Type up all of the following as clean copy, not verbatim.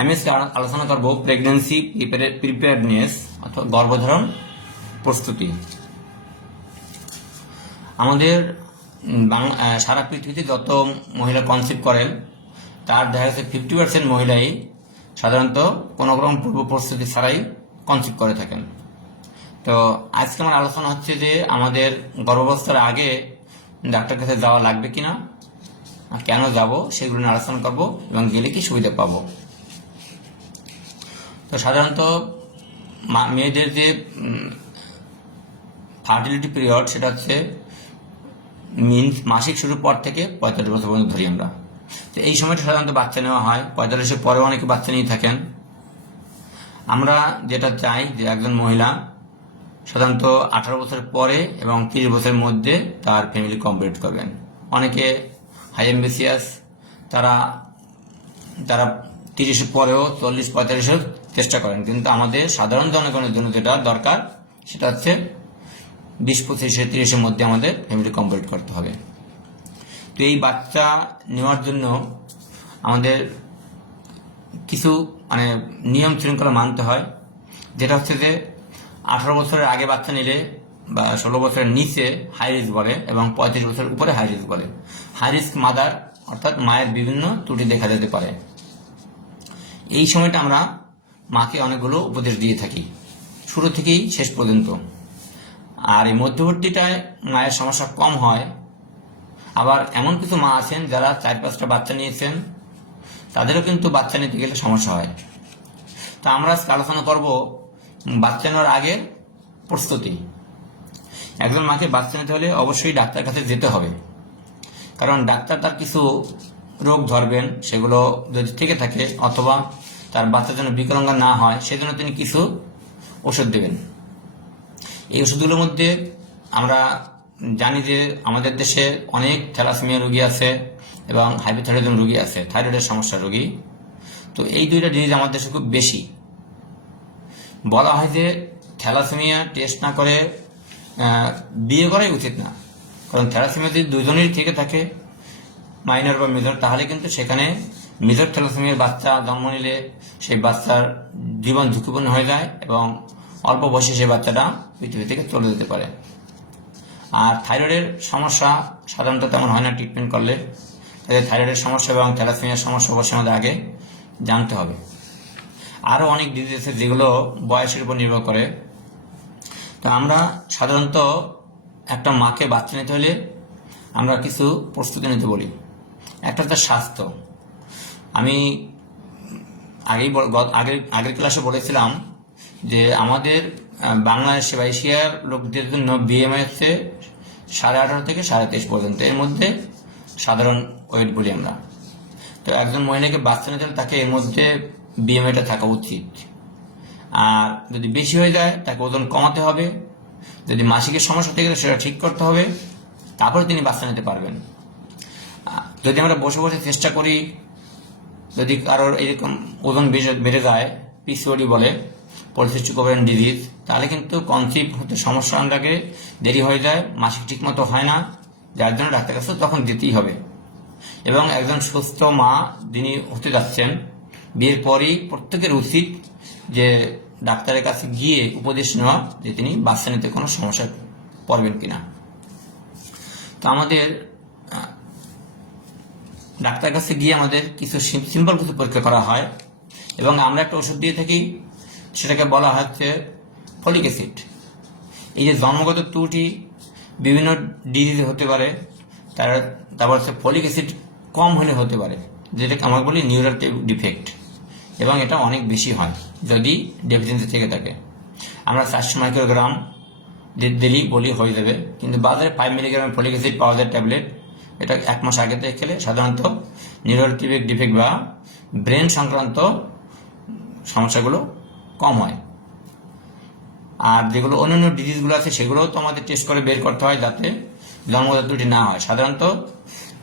আমি আজকে আলোচনা করব প্রেগন্যান্সি প্রিপেয়ারনেস অথবা গর্ভধারণ প্রস্তুতি। আমাদের সারা পৃথিবীতে যত মহিলা কনসিভ করেন তার দেখা যাচ্ছে 50% মহিলাই সাধারণত কোনো রকম পূর্ব প্রস্তুতি ছাড়াই কনসিভ করে থাকেন। তো আজকে আমার আলোচনা হচ্ছে যে আমাদের গর্ভাবস্থার আগে ডাক্তার কাছে যাওয়া লাগবে কিনা, কেন যাব সেগুলো নিয়ে আলোচনা করব এবং গেলে কি সুবিধা পাবো। তো সাধারণত মেয়েদের যে ফার্টিলিটি পিরিয়ড সেটা হচ্ছে মাসিক শুরুর পর থেকে 45 বছর পর্যন্ত ধরি আমরা। তো এই সময়টা সাধারণত বাচ্চা নেওয়া হয়, 45-এর পরেও অনেকে বাচ্চা নিয়ে থাকেন। আমরা যেটা চাই যে একজন মহিলা সাধারণত 18 বছর পরে এবং 30 বছরের মধ্যে তার ফ্যামিলি কমপ্লিট করবেন। অনেকে হাই অ্যাম্বিশিয়াস, তারা 30-এর পরেও 40-45-এর চেষ্টা করেন, কিন্তু আমাদের সাধারণ জনগণের জন্য যেটা দরকার সেটা হচ্ছে 20-25-30-এর মধ্যে আমাদের ফ্যামিলি কমপ্লিট করতে হবে। তো এই বাচ্চা নেওয়ার জন্য আমাদের কিছু নিয়ম শৃঙ্খলা মানতে হয়, যেটা হচ্ছে যে 18 বছরের আগে বাচ্চা নিলে বা 16 বছরের নিচে হাই রিস্ক বলে এবং 35 বছরের উপরে হাই রিস্ক বলে। হাই রিস্ক মাদার অর্থাৎ মায়ের বিভিন্ন ত্রুটি দেখা যেতে পারে। এই সময়টা আমরা মাকে অনেকগুলো উপদেশ দিয়ে থাকি শুরু থেকেই শেষ পর্যন্ত। আর এই মধ্যবর্তীটায় মায়ের সমস্যা কম হয়। আবার এমন কিছু মা আছেন যারা 4-5টা বাচ্চা নিয়েছেন, তাদেরও কিন্তু বাচ্চা নিতে গেলে সমস্যা হয়। তো আমরা আজকে আলোচনা করব বাচ্চা নেওয়ার আগের প্রস্তুতি। একজন মাকে বাচ্চা নিতে হলে অবশ্যই ডাক্তার কাছে যেতে হবে, কারণ ডাক্তার তার কিছু রোগ ধরবেন, সেগুলো যদি থেকে থাকে অথবা তার বাচ্চার জন্য বিকলাঙ্গ না হয় সেজন্য তিনি কিছু ওষুধ দেবেন। এই ওষুধগুলোর মধ্যে আমরা জানি যে আমাদের দেশে অনেক থ্যালাসেমিয়া রোগী আছে এবং হাইপোথাইরয়েডিজম রোগী আছে, থাইরয়েডের সমস্যার রোগী। তো এই দুইটা ডিজিজ আমাদের দেশে খুব বেশি। বলা হয় যে থ্যালাসেমিয়া টেস্ট না করে বিয়ে করাই উচিত না, কারণ থ্যালাসেমিয়া যদি দুজনেরই থেকে থাকে, মাইনর বা মেজর, তাহলে কিন্তু সেখানে মেজর থ্যালাসেমিয়ার বাচ্চা জন্ম নিলে সেই বাচ্চার জীবন ঝুঁকিপূর্ণ হয়ে যায় এবং অল্প বয়সে সেই বাচ্চাটা পৃথিবী থেকে চলে যেতে পারে। আর থাইরয়েডের সমস্যা সাধারণত তেমন হয় না ট্রিটমেন্ট করলে, তাই থাইরয়েডের সমস্যা এবং থ্যালাসেমিয়ার সমস্যা অবশ্যই আমাদের আগে জানতে হবে। আরও অনেক ডিজিজ আছে যেগুলো বয়সের উপর নির্ভর করে। তো আমরা সাধারণত একটা মাকে বাচ্চা নিতে হলে আমরা কিছু প্রস্তুতি নিতে বলি। একটা হচ্ছে স্বাস্থ্য। আমি আগের ক্লাসে বলেছিলাম যে আমাদের বাংলাদেশে বা এশিয়ার লোকদের জন্য বিএমআই হচ্ছে 18.5 থেকে 23.5 পর্যন্ত, এর মধ্যে সাধারণ ওয়েট বলি আমরা। তো একজন মহিলাকে বাচ্চা নিতে হলে তাকে এর মধ্যে বিএমআইটা থাকা উচিত। আর যদি বেশি হয়ে যায় তাকে ওজন কমাতে হবে, যদি মাসিকের সমস্যা থেকে সেটা ঠিক করতে হবে, তারপরে তিনি বাচ্চা নিতে পারবেন। যদি আমরা বসে বসে চেষ্টা করি, যদি কারোর এরকম ওজন বেড়ে যায়, পিসিওডি বলে, পলিসিস্টিক ওভারিয়ান ডিজিজ, তাহলে কিন্তু কনসিভ হতে সমস্যা আনটাকে দেরি হয়ে যায়, মাসিক ঠিক মতো হয় না, যার জন্য ডাক্তার কাছে তখন যেতেই হবে। এবং একজন সুস্থ মা যিনি হতে যাচ্ছেন, বিয়ের পরই প্রত্যেকের উচিত যে ডাক্তারের কাছে গিয়ে উপদেশ নেওয়া যে তিনি বাচ্চা নিতে কোনো সমস্যায় পড়বেন কিনা। তো আমাদের ডাক্তারের কাছে গিয়ে আমাদের কিছু সিম্পল কিছু পরীক্ষা করা হয় এবং আমরা একটা ওষুধ দিয়ে থাকি, সেটাকে বলা হচ্ছে ফলিক অ্যাসিড। এই যে জন্মগত ত্রুটি বিভিন্ন ডিজিজ হতে পারে, তারপর হচ্ছে ফলিক অ্যাসিড কম হলে হতে পারে, যেটাকে আমরা বলি নিউরাল ডিফেক্ট, এবং এটা অনেক বেশি হয় যদি ডেফিসিয়েন্সি থেকে থাকে। আমরা 400 মাইক্রোগ্রাম দিলেই বলি হয়ে যাবে, কিন্তু বাজারে 5 মিলিগ্রামের ফলিক অ্যাসিড পাওয়া যায় ট্যাবলেট। এটা 1 মাস আগে থেকে খেলে সাধারণত নিউরাল ডিফেক্ট বা ব্রেন সংক্রান্ত সমস্যাগুলো কম হয়। আর যেগুলো অন্যান্য ডিজিজগুলো আছে সেগুলোও তো আমাদের টেস্ট করে বের করতে হয় যাতে জন্মগত ত্রুটি না হয়। সাধারণত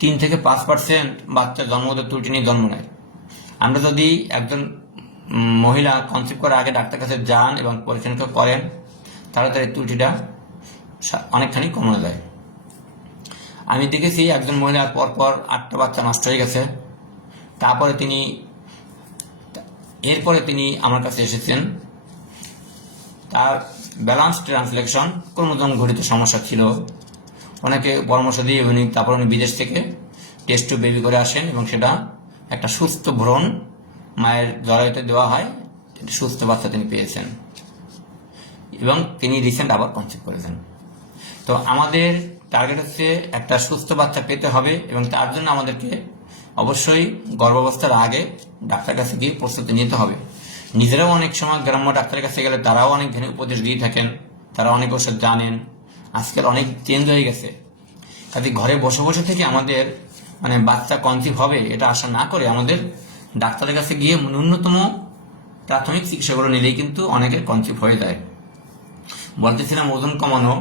3 থেকে 5% বাচ্চা জন্মগত ত্রুটি নিয়ে জন্ম নেয়। আমরা যদি একজন মহিলা কনসিভ করার আগে ডাক্তার কাছে যান এবং পরীক্ষা করেন, তাহলে তার এই ত্রুটিটা অনেকখানি কমে যায়। আমি দেখেছি একজন মহিলার পরপর 8টা বাচ্চা নষ্ট হয়ে গেছে, তারপরে তিনি এরপরে তিনি আমার কাছে এসেছেন। তার ব্যালান্স ট্রান্সলেশন ক্রোমোজোম ঘটিত সমস্যা ছিল। ওনাকে পরামর্শ দিয়ে তারপর উনি বিদেশ থেকে টেস্ট টু বেবি করে আসেন এবং সেটা একটা সুস্থ ভ্রূণ মায়ের জরায়ুতে দেওয়া হয়, সুস্থ বাচ্চা তিনি পেয়েছেন এবং তিনি রিসেন্ট আবার কনসিভ করেছেন। তো আমাদের টার্গেট হচ্ছে একটা সুস্থ বাচ্চা পেতে হবে এবং তার জন্য আমাদেরকে অবশ্যই গর্ভাবস্থার আগে ডাক্তার কাছে গিয়ে প্রস্তুতি নিতে হবে। নিজেরাও অনেক সময় গ্রাম্য ডাক্তারের কাছে গেলে তারাও অনেক উপদেশ দিয়ে থাকেন, তারা অনেক ওষুধ জানেন। আজকাল অনেক চেঞ্জ হয়ে গেছে। কাজে ঘরে বসে বসে থেকে আমাদের বাচ্চা কনসিভ হবে এটা আশা না করে আমাদের ডাক্তারের কাছে গিয়ে ন্যূনতম প্রাথমিক চিকিৎসাগুলো নিলেই কিন্তু অনেকের কনসিভ হয়ে যায়। বলতেছিলাম ওজন কমানো।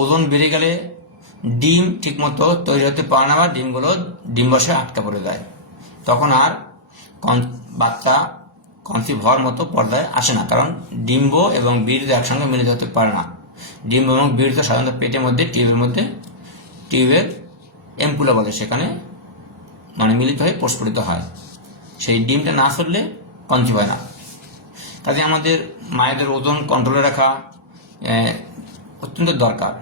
ওজন বেড়ে গেলে ডিম ঠিকমতো তৈরি হতে পারে না বা ডিমগুলো ডিম্বাশয়ে আটকা পড়ে যায়, তখন আর বাচ্চা কনসিভ হওয়ার মতো পর্যায়ে আসে না, কারণ ডিম্ব এবং বীর্য একসঙ্গে মিলিত হতে পারে না। ডিম্ব এবং বীর্য সাধারণত পেটের মধ্যে টিউবের এম্পুলা বলে সেখানে মিলিত হয়ে প্রস্ফুটিত হয়। সেই ডিমটা না ছড়লে কনসিভ হয় না। কাজে আমাদের মায়েদের ওজন কন্ট্রোলে রাখা অত্যন্ত দরকার।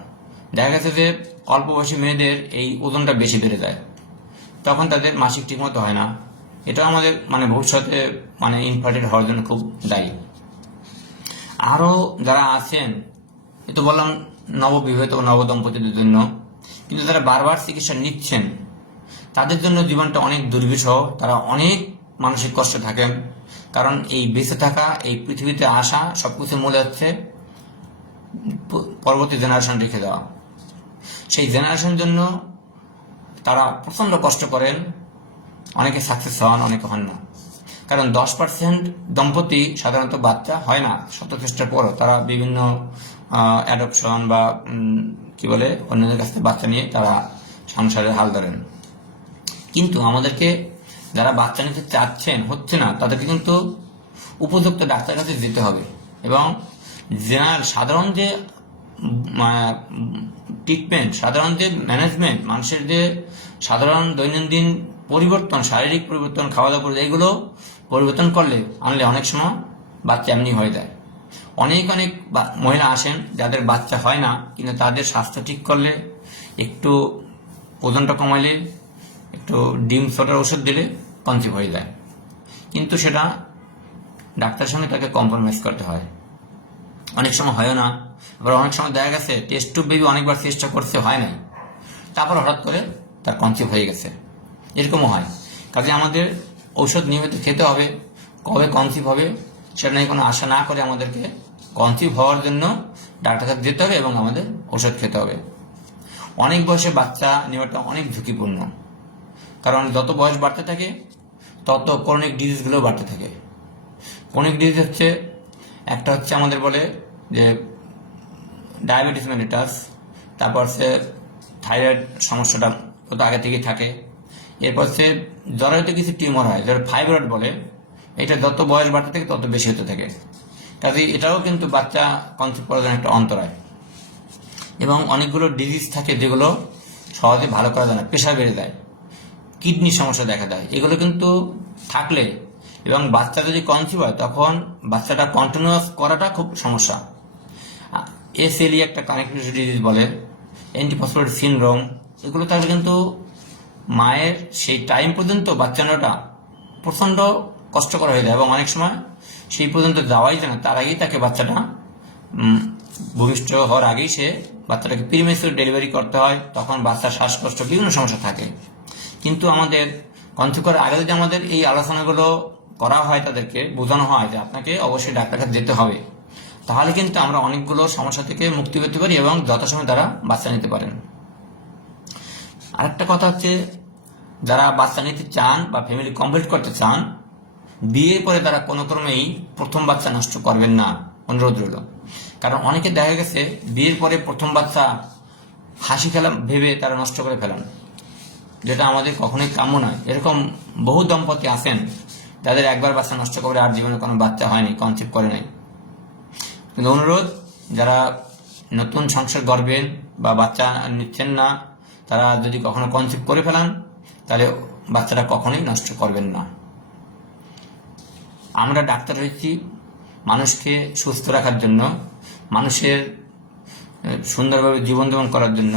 দেখা গেছে যে অল্প বয়সী মেয়েদের এই ওজনটা বেশি বেড়ে যায়, তখন তাদের মাসিক ঠিকমতো হয় না। এটা আমাদের ভবিষ্যতে ইনফার্টিল হওয়ার জন্য খুব দায়ী। আরও যারা আছেন, এ তো বললাম নববিবাহিত নবদম্পতিদের জন্য, কিন্তু যারা বারবার চিকিৎসা নিচ্ছেন তাদের জন্য জীবনটা অনেক দুর্বিষহ। তারা অনেক মানসিক কষ্টে থাকেন, কারণ এই বেঁচে থাকা, এই পৃথিবীতে আসা সবকিছু মূলে হচ্ছে পরবর্তী জেনারেশন রেখে দেওয়া। সেই জেনারেশনের জন্য তারা প্রচণ্ড কষ্ট করেন। অনেকে সাকসেস হন, অনেকে হন না। কারণ 10% দম্পতি সাধারণত বাচ্চা হয় না শত চেষ্টার পরও। তারা বিভিন্ন অ্যাডপশন বা অন্যদের কাছ থেকে বাচ্চা নিয়ে তারা সংসারের হাল ধরেন। কিন্তু আমাদেরকে যারা বাচ্চা নিতে চাচ্ছেন, হচ্ছে না, তাদেরকে কিন্তু উপযুক্ত ডাক্তারের কাছে যেতে হবে এবং সাধারণ যে ট্রিটমেন্ট, সাধারণ যে ম্যানেজমেন্ট, মানুষের যে সাধারণ দৈনন্দিন পরিবর্তন, শারীরিক পরিবর্তন, খাওয়া দাওয়া এইগুলো পরিবর্তন আনলে অনেক সময় বাচ্চা এমনি হয়ে যায়। অনেক মহিলা আসেন যাদের বাচ্চা হয় না, কিন্তু তাদের স্বাস্থ্য ঠিক করলে, একটু ওজনটা কমাইলে, একটু ডিম ছোটার ওষুধ দিলে কনসিভ হয়ে যায়। কিন্তু সেটা ডাক্তারের সঙ্গে তাকে কম্প্রোমাইজ করতে হয়। অনেক সময় হয় না, আবার অনেক সময় দেখা গেছে টেস্ট টু বেবি অনেকবার চেষ্টা করতে হয় নাই, তারপর হঠাৎ করে তার কনসিভ হয়ে গেছে, এরকমও হয়। কাজে আমাদের ঔষধ নিয়মিত খেতে হবে। কবে কনসিভ হবে সেটা নিয়ে কোনো আশা না করে আমাদেরকে কনসিভ হওয়ার জন্য ডাক্তার কাছে যেতে হবে এবং আমাদের ওষুধ খেতে হবে। অনেক বয়সে বাচ্চা নেওয়াটা অনেক ঝুঁকিপূর্ণ, কারণ যত বয়স বাড়তে থাকে তত ক্রনিক ডিজিজগুলো বাড়তে থাকে। ক্রনিক ডিজিজ হচ্ছে একটা হচ্ছে আমাদের বলে যে ডায়াবেটিস মেলিটাস, তারপর হচ্ছে থাইরয়েড সমস্যাটা তো আগে থেকেই থাকে। এরপর হচ্ছে জরায়ুতে কিছু টিউমার হয়, যারা ফাইব্রয়েড বলে, এটা যত বয়স বাড়তে থাকে তত বেশি হতে থাকে। কাজে এটাও কিন্তু বাচ্চা কনসিভ করার জন্য একটা অন্তরায়। এবং অনেকগুলো ডিজিজ থাকে যেগুলো সহজে ভালো করা যায় না, প্রেশার বেড়ে যায়, কিডনি সমস্যা দেখা দেয়। এগুলো কিন্তু থাকলে এবং বাচ্চা যদি কনসিভ হয় তখন বাচ্চাটা কন্টিনিউয়াস করাটা খুব সমস্যা। এসএলই একটা কানেক্টিভ ডিজিজ বলে, অ্যান্টিফসফোরেট সিনড্রোম, এগুলো থাকলে কিন্তু মায়ের সেই টাইম পর্যন্ত বাচ্চা নেওয়াটা প্রচণ্ড কষ্টকর হয়ে যায় এবং অনেক সময় সেই পর্যন্ত যাওয়াই যায় না। তার আগেই তাকে বাচ্চাটা ভূমিষ্ঠ হওয়ার আগেই সে বাচ্চাটাকে প্রিমেচুর ডেলিভারি করতে হয়, তখন বাচ্চার শ্বাসকষ্ট বিভিন্ন সমস্যা থাকে। কিন্তু আমাদের কনসিভ করার আগে যদি আমাদের এই আলোচনাগুলো করা হয়, তাদেরকে বোঝানো হয় যে আপনাকে অবশ্যই ডাক্তার কাছে যেতে হবে, তাহলে কিন্তু আমরা অনেকগুলো সমস্যা থেকে মুক্তি পেতে পারি এবং যথাসময়ে তারা বাচ্চা নিতে পারেন। আরেকটা কথা হচ্ছে, যারা বাচ্চা নিতে চান বা ফ্যামিলি কমপ্লিট করতে চান, বিয়ের পরে তারা কোনো ক্রমেই প্রথম বাচ্চা নষ্ট করবেন না, অনুরোধ রইল। কারণ অনেকে দেখা গেছে বিয়ের পরে প্রথম বাচ্চা হাসি খেলা ভেবে তারা নষ্ট করে ফেলেন, যেটা আমাদের কখনোই কাম্য নয়। এরকম বহু দম্পতি আছেন যাদের একবার বাচ্চা নষ্ট করে আর জীবনে কোনো বাচ্চা হয়নি, কনসিভ করে নাই। কিন্তু অনুরোধ, যারা নতুন সংসার গড়বেন বা বাচ্চা নিচ্ছেন না, তারা যদি কখনো কনসিভ করে ফেলান তাহলে বাচ্চাটা কখনোই নষ্ট করবেন না। আমরা ডাক্তার হয়েছি মানুষকে সুস্থ রাখার জন্য, মানুষের সুন্দরভাবে জীবনযাপন করার জন্য।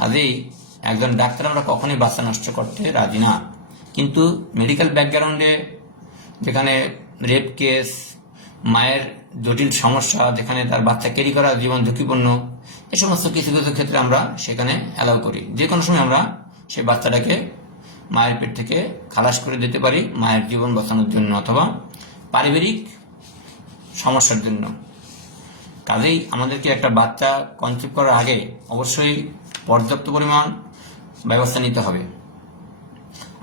কাজেই একজন ডাক্তার আমরা কখনোই বাচ্চা নষ্ট করতে রাজি না। কিন্তু মেডিকেল ব্যাকগ্রাউন্ডে যেখানে রেপ কেস, মায়ের জটিল সমস্যা, যেখানে তার বাচ্চা ক্যারি করা জীবন ঝুঁকিপূর্ণ, এ সমস্ত কিছু কিছু ক্ষেত্রে আমরা সেখানে অ্যালাউ করি। যে কোনো সময় আমরা সেই বাচ্চাটাকে মায়ের পেট থেকে খালাস করে দিতে পারি মায়ের জীবন বাঁচানোর জন্য অথবা পারিবারিক সমস্যার জন্য। কাজেই আমাদেরকে একটা বাচ্চা কনসিভ করার আগে অবশ্যই পর্যাপ্ত পরিমাণ ব্যবস্থা নিতে হবে।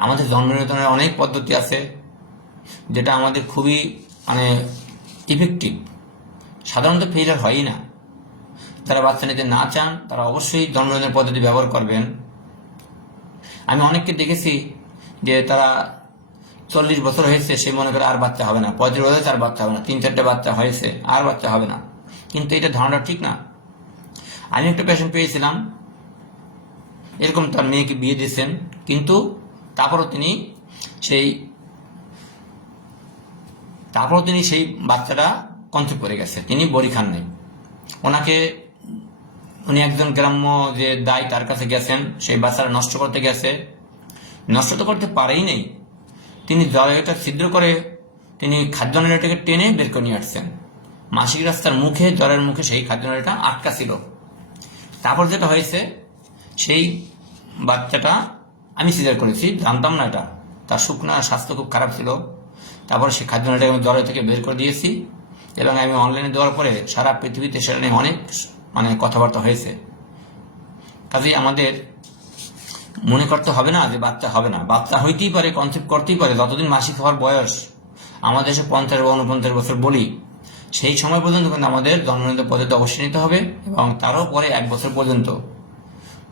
আমাদের জন্ম নিয়ন্ত্রণের অনেক পদ্ধতি আছে যেটা আমাদের খুবই ইফেক্টিভ, সাধারণত ফেইলার হয়ই না। যারা বাচ্চা নিতে না চান তারা অবশ্যই জন্ম নিয়ন্ত্রণ পদ্ধতি ব্যবহার করবেন। আমি অনেককে দেখেছি যে তারা 40 বছর হয়েছে, সে মনে করে আর বাচ্চা হবে না, 35 বছর হয়েছে আর বাচ্চা হবে না, 3-4টে বাচ্চা হয়েছে আর বাচ্চা হবে না। কিন্তু এটা ধারণাটা ঠিক না। আমি একটা পেশেন্ট পেয়েছিলাম, এরকম তার মেয়েকে বিয়ে দিয়েছেন, কিন্তু তারপরও তিনি সেই বাচ্চাটা কনসিভ করে গেছে, তিনি বড়ি খান নাই। উনি একজন গ্রাম্য যে দায় তার কাছে গেছেন, সেই বাচ্চাটা নষ্ট করতে গেছে, নষ্ট তো করতে পারেই নেই, তিনি জরায়ুটা ছিদ্র করে তিনি খাদ্যনালীটাকে টেনে বের করে নিয়ে আসছেন। মাসিক রাস্তার মুখে, জ্বরের মুখে সেই খাদ্যনালীটা আটকা ছিল। তারপর যেটা হয়েছে, সেই বাচ্চাটা আমি সিজার করেছি, জানতাম না এটা, তার শুকনা স্বাস্থ্য খুব খারাপ ছিল। তারপরে সেই খাদ্যনালীটাকে আমি জ্বরের থেকে বের করে দিয়েছি এবং আমি অনলাইনে দেওয়ার পরে সারা পৃথিবীতে সেটা নিয়ে অনেক কথাবার্তা হয়েছে। কাজেই আমাদের মনে করতে হবে না যে বাচ্চা হবে না, বাচ্চা হইতেই পারে, কনসেপ্ট করতেই পারে। যতদিন মাসিক হওয়ার বয়স, আমাদের দেশে 50 বা 49 বছর বলি, সেই সময় পর্যন্ত কিন্তু আমাদের জন্মনিয়ন্ত্রণ পদ্ধতি অবশ্যই নিতে হবে এবং তারও পরে 1 বছর পর্যন্ত।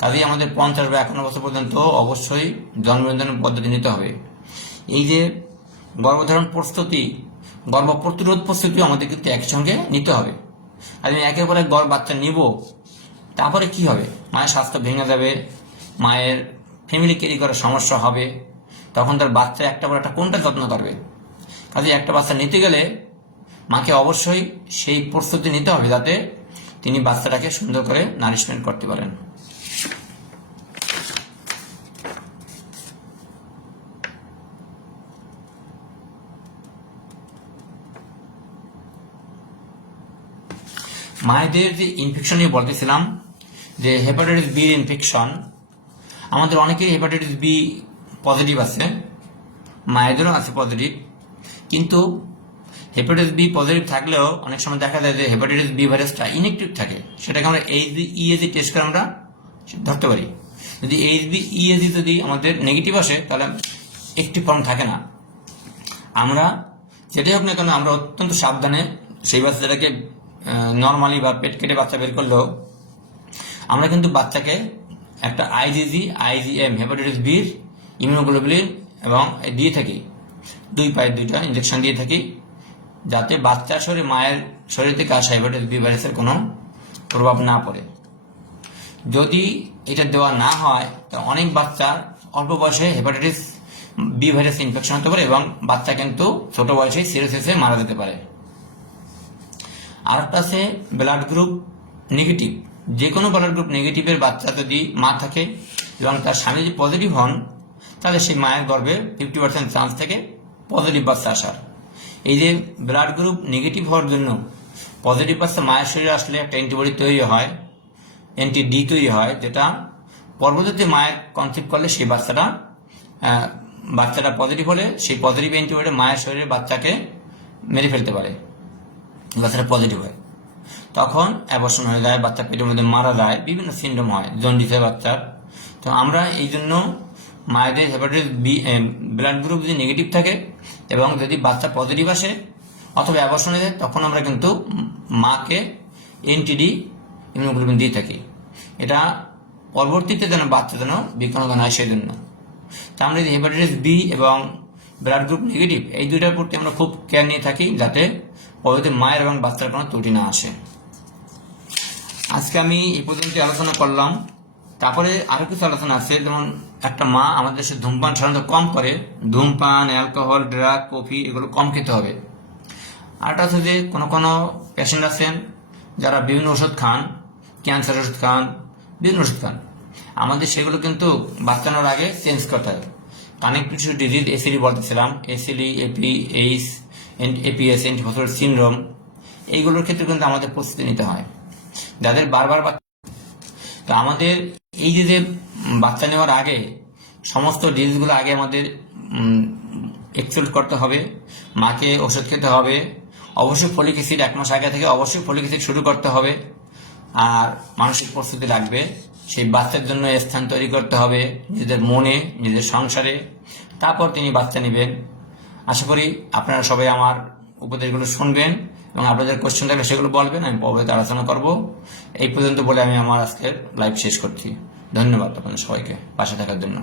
কাজেই আমাদের 50 বা 51 বছর পর্যন্ত অবশ্যই জন্মনিয়ন্ত্রণ পদ্ধতি নিতে হবে। এই যে গর্ভধারণ প্রস্তুতি, গর্ভ প্রতিরোধ প্রস্তুতি আমাদের কিন্তু একসঙ্গে নিতে হবে। আর আমি একের পর এক বাচ্চা নিব, তারপরে কি হবে? মায়ের স্বাস্থ্য ভেঙে যাবে, মায়ের ফ্যামিলি ক্যারি করার সমস্যা হবে, তখন তার বাচ্চা একটা পর একটা কোনটা যত্ন করবে? কাজে একটা বাচ্চা নিতে গেলে মাকে অবশ্যই সেই প্রস্তুতি নিতে হবে যাতে তিনি বাচ্চাটাকে সুন্দর করে নারিশমেন্ট করতে পারেন। মায়েদের যে ইনফেকশন নিয়ে বলতেছিলাম, যে হেপাটাইটিস বি ইনফেকশন, আমাদের অনেকেরই হেপাটাইটিস বি পজিটিভ আছে, মায়েদেরও আছে পজিটিভ। কিন্তু হেপাটাইটিস বি পজিটিভ থাকলেও অনেক সময় দেখা যায় যে হেপাটাইটিস বি ভাইরাসটা ইনএক্টিভ থাকে, সেটাকে আমরা এইচবি টেস্ট করে আমরা ধরতে পারি। যদি এইচবি যদি আমাদের নেগেটিভ আসে তাহলে একটি ফর্ম থাকে না। আমরা যেটাই হোক না কেন আমরা অত্যন্ত সাবধানে সেই বাচ্চাটাকে নর্মালি বা পেট কেটে বাচ্চা বের করলেও আমরা কিন্তু বাচ্চাকে একটা আইজিএম হেপাটাইটিস বির ইমিউনোগ্লোবুলিন এবং দিয়ে থাকি, 2 পায়ে 2টা ইঞ্জেকশন দিয়ে থাকি, যাতে বাচ্চার শরীরে মায়ের শরীর থেকে আসা হেপাটাইটিস বি ভাইরাসের কোনো প্রভাব না পড়ে। যদি এটা দেওয়া না হয় তো অনেক বাচ্চার অল্প বয়সে হেপাটাইটিস বি ভাইরাস ইনফেকশন হতে পারে এবং বাচ্চা কিন্তু ছোট বয়সে সিরিয়াসে মারা যেতে পারে। আর একটা আছে ব্লাড গ্রুপ নেগেটিভ। যে কোনো ব্লাড গ্রুপ নেগেটিভের বাচ্চা যদি মা থাকে এবং তার স্বামী যদি পজিটিভ হন, তাহলে সেই মায়ের গর্ভে 50% চান্স থেকে পজিটিভ বাচ্চা আসার। এই যে ব্লাড গ্রুপ নেগেটিভ হওয়ার জন্য পজিটিভ বাচ্চা মায়ের শরীরে আসলে একটা অ্যান্টিবডি তৈরি হয়, অ্যান্টি-ডি তৈরি হয়, যেটা পরবর্তীতে মায়ের কনসিভ করলে সেই বাচ্চাটা পজিটিভ হলে সেই পজিটিভ অ্যান্টিবডি মায়ের শরীরে বাচ্চাকে মেরে ফেলতে পারে, বাচ্চাটা পজিটিভ হয়। তখন অ্যাবর্শন হয়ে যায়, বাচ্চা পেটের মধ্যে মারা যায়, বিভিন্ন সিনড্রোম হয়, জন্ডিস হয় বাচ্চার। তো আমরা এই জন্য মায়েদের হেপাটাইটিস বি ব্লাড গ্রুপ যদি নেগেটিভ থাকে এবং যদি বাচ্চা পজিটিভ আসে অথবা অ্যাবর্শন হয়ে যায়, তখন আমরা কিন্তু মাকে এনটিডি ইমিউনোগ্লোবিন দিয়ে থাকি। এটা পরবর্তীতে যেন বাচ্চা যেন বিকলাঙ্গ না হয় সেই জন্য। তা আমরা যদি হেপাটাইটিস বি এবং ব্লাড গ্রুপ নেগেটিভ এই দুইটার প্রতি আমরা খুব কেয়ার নিয়ে থাকি যাতে পরবর্তী মায়ের এবং বাচ্চার কোনো ত্রুটি না আসে। আজকে আমি এই পর্যন্ত আলোচনা করলাম তারপরে আরো কিছু আলোচনা আছে, যেমন একটা মা আমাদের দেশে ধূমপান সাধারণত কম করে, ধূমপান, অ্যালকোহল, ড্রাগ, কফি এগুলো কম খেতে হবে। আরেকটা হচ্ছে যে কোনো কোনো পেশেন্ট আছেন যারা বিভিন্ন ওষুধ খান, ক্যান্সার ওষুধ খান, বিভিন্ন ওষুধ খান, আমাদের সেগুলো কিন্তু বাচ্চানোর আগে চেঞ্জ করতে হবে। কানেক্টিভ টিস্যু ডিজিজ এসিডি বলতেছিলাম, এসিডি, এইচ, এপিএস, এন্টিফসফোরেট সিনড্রোম, এইগুলোর ক্ষেত্রে কিন্তু আমাদের প্রস্তুতি নিতে হয় যাদের বারবার। তো আমাদের এই যে বাচ্চা নেওয়ার আগে সমস্ত ডিজিজগুলো আগে আমাদের এক্সেপ্ট করতে হবে, মাকে ওষুধ খেতে হবে, অবশ্যই ফলিক অ্যাসিড 1 মাস আগে থেকে অবশ্যই ফলিক অ্যাসিড শুরু করতে হবে, আর মানসিক প্রস্তুতি লাগবে। সেই বাচ্চার জন্য স্থান তৈরি করতে হবে নিজেদের মনে, নিজের সংসারে, তারপর তিনি বাচ্চা নেবেন। আশা করি আপনারা সবাই আমার উপদেশগুলো শুনবেন এবং আপনাদের কোশ্চেন থাকলে সেগুলো বলবেন, আমি পরবর্তীতে আলোচনা করব। এই পর্যন্ত বলে আমি আমার আজকের লাইভ শেষ করছি। ধন্যবাদ আপনাদের সবাইকে পাশে থাকার জন্য।